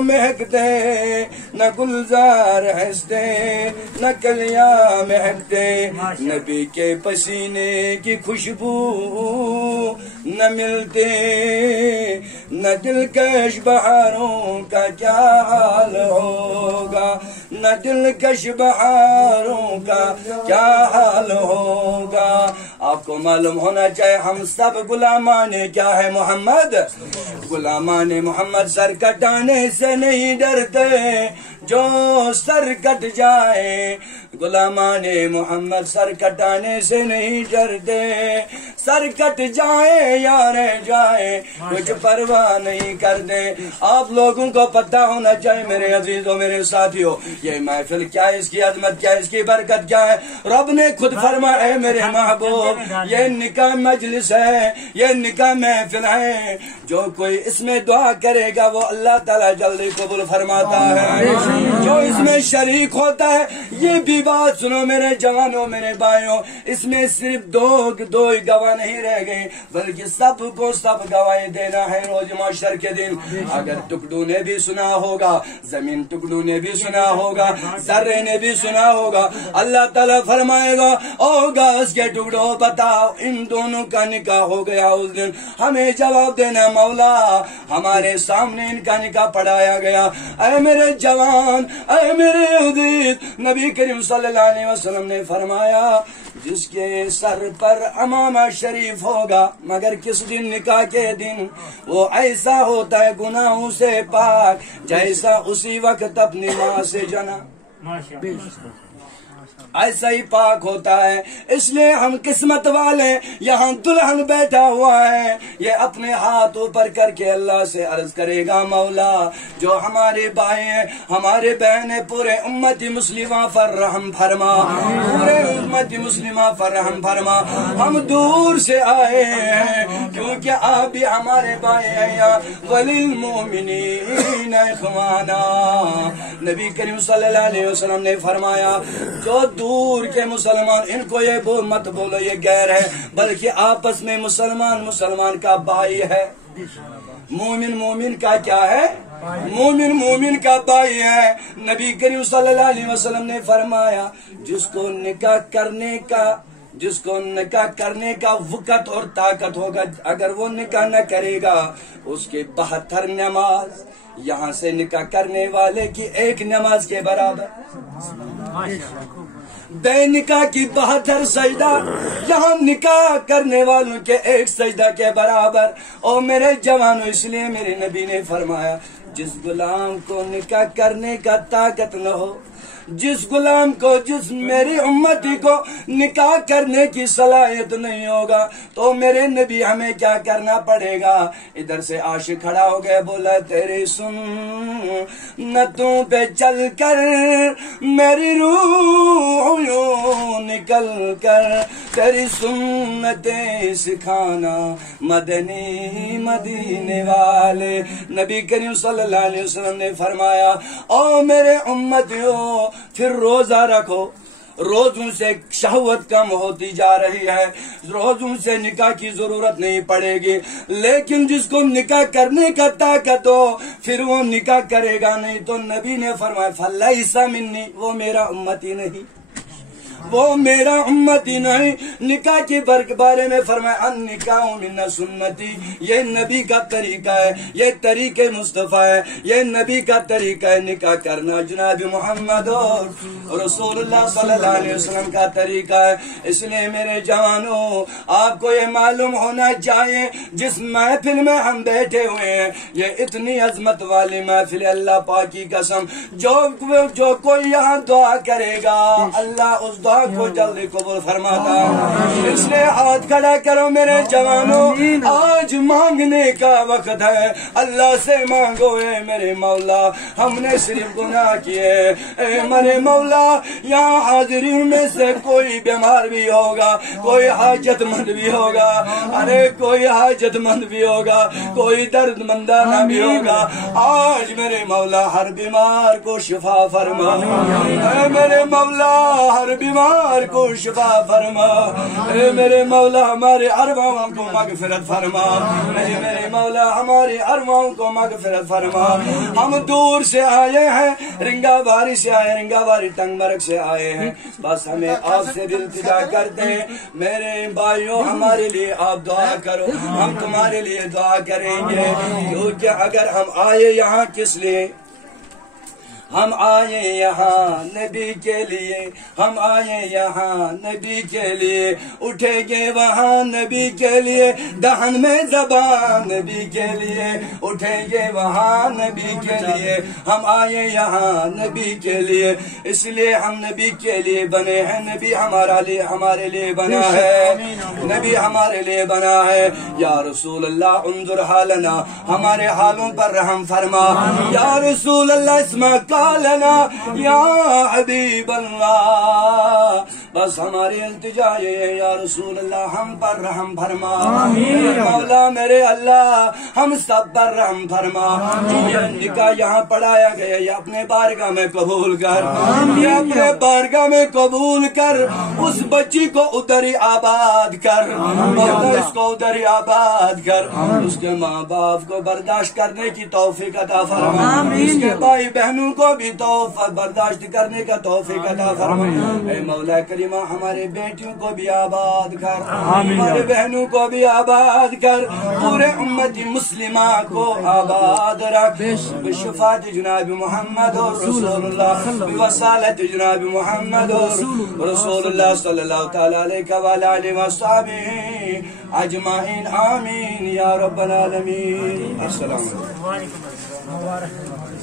مہکتے نہ گلزار ہنستے نہ کلیاں مہکتے نبی کے پسینے کی خوشبو نہ ملتے نہ دلکش بہاروں کا کیا حال ہوگا نہ دلکش بہاروں کا کیا حال ہوگا آپ کو معلوم ہونا چاہے ہم سب غلامان کیا ہے محمد غلامان محمد سر کٹانے سے نہیں ڈرتے جو سر کٹ جائے غلامان محمد سر کٹانے سے نہیں ڈرتے سر کٹ جائے یا رہ جائے کچھ پرواہ نہیں کرتے آپ لوگوں کو پتہ ہونا چاہیے میرے عزیزوں میرے ساتھیوں یہ محفل کیا ہے اس کی عظمت کیا ہے اس کی برکت کیا ہے رب نے خود فرمایا ہے میرے محبوب یہ نکاح مجلس ہے یہ نکاح محفل ہے جو کوئی اس میں دعا کرے گا وہ اللہ تعالیٰ جلدی قبول فرماتا ہے جو اس میں شریک ہوتا ہے یہ بھی بات سنو میرے جوانوں میرے بھائیوں اس میں صرف دو ہی گواہ نہیں رہ گئے بلکہ سب کو سب گواہی دینا ہے روز محشر کے دن اگر ٹکڑوں نے بھی سنا ہوگا زمین ٹکڑوں نے بھی سنا ہوگا ذرے نے بھی سنا ہوگا اللہ تعالیٰ فرمائے گا ہوگا اس کے ٹکڑوں بتاؤ ان دونوں کا نکاح ہو گیا اس دن ہمیں جواب دینا مولا ہمارے سامنے ان کا نکاح پڑھایا گیا اے میرے جوان اے میرے عزیز نبی کریم صلی اللہ علیہ وسلم نے فرمایا جس کے سر پر امامہ شریف ہوگا مگر کس دن نکاح کے دن وہ ایسا ہوتا ہے گناہوں سے پاک جیسا اسی وقت اپنی ماں سے جنا ایسا ہی پاک ہوتا ہے اس لیے ہم قسمت والے یہاں دلہن بیٹھا ہوا ہے یہ اپنے ہاتھ اوپر کر کے اللہ سے عرض کرے گا مولا جو ہمارے بھائی ہیں ہمارے بہن ہیں پورے امتی مسلمہ پر رحم فرما پورے امتی مسلمہ پر رحم فرما ہم دور سے آئے ہیں کیونکہ آپ بھی ہمارے بھائی ہیں یا وَلِلْمُؤْمِنِينَ اخوانا نبی کریم صلی اللہ علیہ وسلم نے فرمایا جو دور کے مسلمان ان کو یہ مت بولو یہ غیر ہے بلکہ آپس میں مسلمان کا بھائی ہے مومن مومن کا کیا ہے مومن مومن کا بھائی ہے نبی کریم صلی اللہ علیہ وسلم نے فرمایا جس کو نکاح کرنے کا وقت اور طاقت ہوگا اگر وہ نکاح نہ کرے گا اس کے 72 نماز یہاں سے نکاح کرنے والے کی ایک نماز کے برابر بے نکاح کی 72 سجدہ یہاں نکاح کرنے والوں کے ایک سجدہ کے برابر اور میرے جوانوں اس لیے میرے نبی نے فرمایا جس غلام کو نکاح کرنے کا طاقت نہ ہو جس غلام کو جس میری امتی کو نکاح کرنے کی صلاحیت نہیں ہوگا تو میرے نبی ہمیں کیا کرنا پڑے گا ادھر سے عاشق کھڑا ہو گیا بولا تیری سنتوں پہ چل کر میری روح یوں نکل کر تیری سنتیں سکھانا مدینے والے نبی کریم صلی اللہ علیہ وسلم نے فرمایا او میرے امتیوں پھر روزہ رکھو روزوں سے شہوت کم ہوتی جا رہی ہے روزوں سے نکاح کی ضرورت نہیں پڑے گی لیکن جس کو نکاح کرنے کا طاقت ہو پھر وہ نکاح کرے گا نہیں تو نبی نے فرمایا فلیس منی وہ میرا امتی نہیں وہ میرا امتی نہیں نکاح کے بارے میں فرمایا النکاح من سنتی یہ نبی کا طریقہ ہے یہ طریقے مصطفیٰ ہے یہ نبی کا طریقہ ہے نکاح کرنا جناب محمد اور رسول اللہ صلی اللہ علیہ وسلم کا طریقہ ہے اس لیے میرے جوانوں آپ کو یہ معلوم ہونا چاہیے جس محفل میں ہم بیٹھے ہوئے ہیں یہ اتنی عظمت والی محفل اللہ پاک کی قسم جو کوئی یہاں دعا کرے گا اللہ اس دعا کو جلدی قبول فرماتا اس لیے ہاتھ کھڑا کرو میرے جوانوں آج مانگنے کا وقت ہے اللہ سے مانگو اے میرے مولا ہم نے صرف گناہ کیے اے میرے مولا یہاں حاضرین میں سے کوئی بیمار بھی ہوگا کوئی حاجت مند بھی ہوگا ارے کوئی حاجت مند بھی ہوگا کوئی درد مندانہ بھی ہوگا آج میرے مولا ہر بیمار کو شفا فرما اے میرے مولا ہر بیمار بیمار کو شفا فرما، اے میرے مولا ہمارے ارواحوں کو مغفرت فرما، میرے مولا ہمارے ارواحوں کو مغفرت فرما۔ ہم دور سے آئے ہیں، رنگا باری سے آئے، رنگا باری ٹنگ مرگ سے آئے ہیں، بس ہمیں آپ سے التجا کرتے ہیں میرے بھائیوں ہمارے لیے آپ دعا کرو، ہم تمہارے لیے دعا کریں گے، کیونکہ اگر ہم آئے یہاں کس لیے؟ ہم آئے یہاں نبی کے لیے، ہم آئے یہاں نبی کے لیے، اٹھیں گے وہاں نبی کے لیے، دہن میں زبان نبی کے لیے، اٹھیں گے وہاں نبی کے لیے، ہم آئے یہاں نبی کے لیے، اس لیے ہم نبی کے لیے بنے ہیں، نبی ہمارے لیے بنا ہے، نبی ہمارے لیے بنا ہے۔ یا رسول اللہ انظر حالنا، ہمارے حالوں پر رحم فرما، یا رسول اللہ اسمع لنا، یا حبیب اللہ، بس ہماری التجا یہ ہے یا رسول اللہ ہم پر رحم فرما، میرے مولا میرے اللہ ہم سب پر رحم فرما، نکاح یہاں پڑھایا گیا یہ اپنے بارگاہ میں قبول کر، یہ اپنے بارگاہ میں قبول کر، اس بچی کو ادھر ہی آباد کر، اس کو ادھر ہی آباد کر، اس کے ماں باپ کو برداشت کرنے کی توفیق عطا فرما، اس کے بھائی بہنوں کو بھی برداشت کرنے کا توفیق عطا فرما، اے مولا کریمہ ہمارے بیٹیوں کو بھی آباد کر، ہمارے بہنوں کو بھی آباد کر، پورے امت مسلمہ کو آباد رکھ، بشفاعت جناب محمد رسول اللہ، بوصالت جناب محمد رسول اللہ صلی اللہ تعالی علیہ وآلہ وصحبہ اجمعین، آمین یا رب العالمین۔ السلام علیکم۔